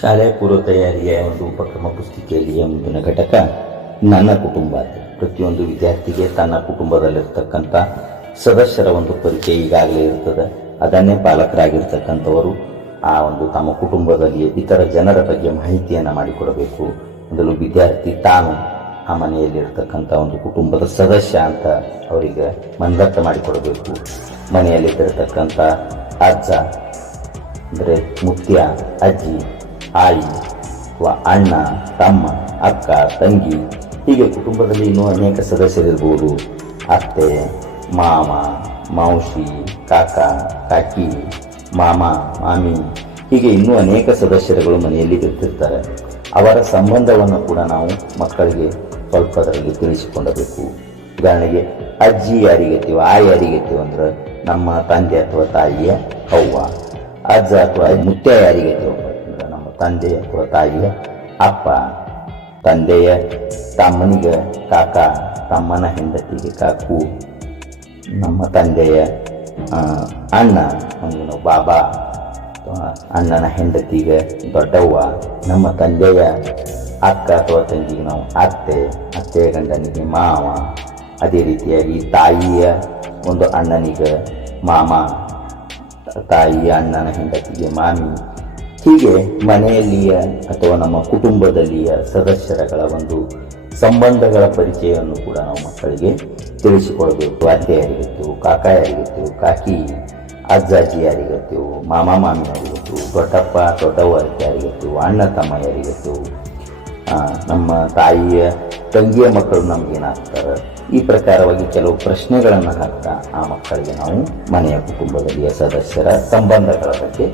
ಶಾಲೆಯ ಪೂರ್ವ ತಯಾರಿಯ ಒಂದು ಉಪಕ್ರಮ ಪುಸ್ತಿಕೆಯಲ್ಲಿ ಮುಂದಿನ ಘಟಕ ನನ್ನ ಕುಟುಂಬ ಪ್ರತಿಯೊಂದು ವಿದ್ಯಾರ್ಥಿಗೆ ತನ್ನ ಕುಟುಂಬದಲ್ಲಿರ್ತಕ್ಕಂಥ ಸದಸ್ಯರ ಒಂದು ಪರಿಚಯ ಈಗಾಗಲೇ ಇರ್ತದೆ. ಅದನ್ನೇ ಪಾಲಕರಾಗಿರ್ತಕ್ಕಂಥವರು ಆ ಒಂದು ತಮ್ಮ ಕುಟುಂಬದಲ್ಲಿ ಇತರ ಜನರ ಬಗ್ಗೆ ಮಾಹಿತಿಯನ್ನು ಮಾಡಿಕೊಡಬೇಕು. ಮೊದಲು ವಿದ್ಯಾರ್ಥಿ ತಾನು ಆ ಮನೆಯಲ್ಲಿರ್ತಕ್ಕಂಥ ಒಂದು ಕುಟುಂಬದ ಸದಸ್ಯ ಅಂತ ಅವರಿಗೆ ಮನದಟ್ಟ ಮಾಡಿಕೊಡಬೇಕು. ಮನೆಯಲ್ಲಿದ್ದಿರತಕ್ಕಂಥ ಅಜ್ಜ, ಅಂದರೆ ಮುಖ್ಯ ಅಜ್ಜಿ ಆಯಿ ಅಥವಾ ಅಣ್ಣ, ತಮ್ಮ, ಅಕ್ಕ, ತಂಗಿ, ಹೀಗೆ ಕುಟುಂಬದಲ್ಲಿ ಇನ್ನೂ ಅನೇಕ ಸದಸ್ಯರಿರ್ಬೋದು. ಅತ್ತೆ, ಮಾಮ, ಮಾವಶಿ, ಕಾಕ, ಕಾಕಿ, ಮಾಮ, ಮಾಮಿ, ಹೀಗೆ ಇನ್ನೂ ಅನೇಕ ಸದಸ್ಯರುಗಳು ಮನೆಯಲ್ಲಿ ಇರ್ತಿರ್ತಾರೆ. ಅವರ ಸಂಬಂಧವನ್ನು ಕೂಡ ನಾವು ಮಕ್ಕಳಿಗೆ ಸ್ವಲ್ಪ ಅದರಲ್ಲಿ ತಿಳಿಸಿಕೊಳ್ಳಬೇಕು ಉದಾಹರಣೆಗೆ, ಅಜ್ಜಿ ಯಾರಿಗತ್ತೀವೋ ಆ ಯಾರಿಗತ್ತೀವಿ ಅಂದ್ರೆ ನಮ್ಮ ತಂದೆ ಅಥವಾ ತಾಯಿಯ ಅವ್ವ, ಅಜ್ಜ ಅಥವಾ ಮುತ್ಯ ಯಾರಿಗೆ ಅಂದ್ರೆ ನಮ್ಮ ತಂದೆ ಅಥವಾ ತಾಯಿಯ ಅಪ್ಪ ತಂದೆಯ ತಮ್ಮನಿಗೆ ಕಾಕ ತಮ್ಮನ ಹೆಂಡತಿಗೆ ಕಾಕು ನಮ್ಮ ತಂದೆಯ ಆ, ಅಣ್ಣ ಅಂದ್ರೆ ನಾವು ಬಾಬಾ ಅಥವಾ ಅಣ್ಣನ ಹೆಂಡತಿಗೆ ದೊಡ್ಡವ್ವ ನಮ್ಮ ತಂದೆಯ ಅಕ್ಕ ಅಥವಾ ತಂಗಿಗೆ ನಾವು ಅತ್ತೆ ಅತ್ತೆಯ ಗಂಡನಿಗೆ ಮಾವ ಅದೇ ರೀತಿಯಾಗಿ ತಾಯಿಯ ಒಂದು ಅಣ್ಣನಿಗೆ ಮಾಮ ತಾಯಿ ಅಣ್ಣನ ಹೆಂಡತಿಗೆ ಮಾಮಿ ಹೀಗೆ ಮನೆಯಲ್ಲಿಯ ಅಥವಾ ನಮ್ಮ ಕುಟುಂಬದಲ್ಲಿಯ ಸದಸ್ಯರಗಳ ಒಂದು ಸಂಬಂಧಗಳ ಪರಿಚಯವನ್ನು ಕೂಡ ನಾವು ಮಕ್ಕಳಿಗೆ ತಿಳಿಸಿಕೊಡಬೇಕು ಅತ್ತೆ ಯಾರಿಗತ್ತೆವು ಕಾಕ ಯಾರಿಗತ್ತೆವು ಕಾಕಿ ಅಜ್ಜಾಜಿ ಯಾರಿಗತ್ತೆವು ಮಾಮ ಮಾಮಿ ಯಾರಿಗತ್ತು ದೊಡ್ಡಪ್ಪ, ದೊಡ್ಡವ್ವ ಯಾರಿಗತ್ತೆವು ಅಣ್ಣ ತಮ್ಮ ಯಾರಿಗತ್ತು ನಮ್ಮ ತಾಯಿಯ, ತಂಗಿಯ ಮಕ್ಕಳು ನಮಗೇನಾಗ್ತಾರೆ ಈ ಪ್ರಕಾರವಾಗಿ ಕೆಲವು ಪ್ರಶ್ನೆಗಳನ್ನು ಹಾಕ್ತಾ ಆ ಮಕ್ಕಳಿಗೆ ನಾವು ಮನೆಯ ಕುಟುಂಬದಲ್ಲಿಯ ಸದಸ್ಯರ ಸಂಬಂಧಗಳ ಬಗ್ಗೆ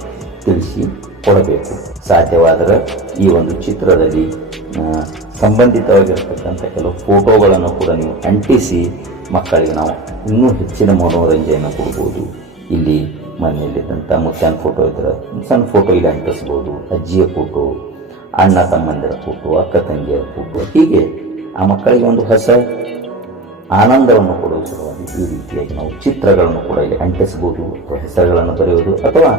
ತಿಳಿಸಿ ಕೊಡಬೇಕು. ಸಾಧ್ಯವಾದರೆ ಈ ಒಂದು ಚಿತ್ರದಲ್ಲಿ ಸಂಬಂಧಿತವಾಗಿರ್ತಕ್ಕಂಥ ಕೆಲವು ಫೋಟೋಗಳನ್ನು ಕೂಡ ನೀವು ಅಂಟಿಸಿ ಮಕ್ಕಳಿಗೆ ನಾವು ಇನ್ನೂ ಹೆಚ್ಚಿನ ಮನೋರಂಜನೆಯನ್ನು ಕೊಡ್ಬೋದು. ಇಲ್ಲಿ ಮನೆಯಲ್ಲಿದ್ದಂಥ ಮುತ್ತನ ಫೋಟೋ ಇದ್ರೆ ಸಣ್ಣ ಫೋಟೋ ಇಲ್ಲಿ ಅಂಟಿಸ್ಬೋದು. ಅಜ್ಜಿಯ ಫೋಟೋ, ಅಣ್ಣ ತಮ್ಮಂದಿರ ಫೋಟೋ, ಅಕ್ಕ ತಂಗಿಯರ ಫೋಟೋ, ಹೀಗೆ ಆ ಮಕ್ಕಳಿಗೆ ಒಂದು ಹೊಸ ಆನಂದವನ್ನು ಕೊಡುವ ಸಲುವಾಗಿ ಈ ರೀತಿಯಾಗಿ ನಾವು ಚಿತ್ರಗಳನ್ನು ಕೂಡ ಇಲ್ಲಿ ಅಂಟಿಸ್ಬೋದು, ಅಥವಾ ಹೆಸರುಗಳನ್ನು ಬರೆಯೋದು, ಅಥವಾ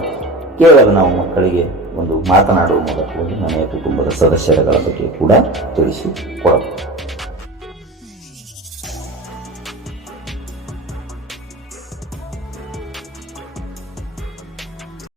ಕೇವಲ ನಾವು ಮಕ್ಕಳಿಗೆ ಒಂದು ಮಾತನಾಡುವ ಮೂಲಕ ಒಂದು ಮನೆಯ ಕುಟುಂಬದ ಸದಸ್ಯರುಗಳ ಬಗ್ಗೆ ಕೂಡ ತಿಳಿಸಿ ಕೊಡಬಹುದು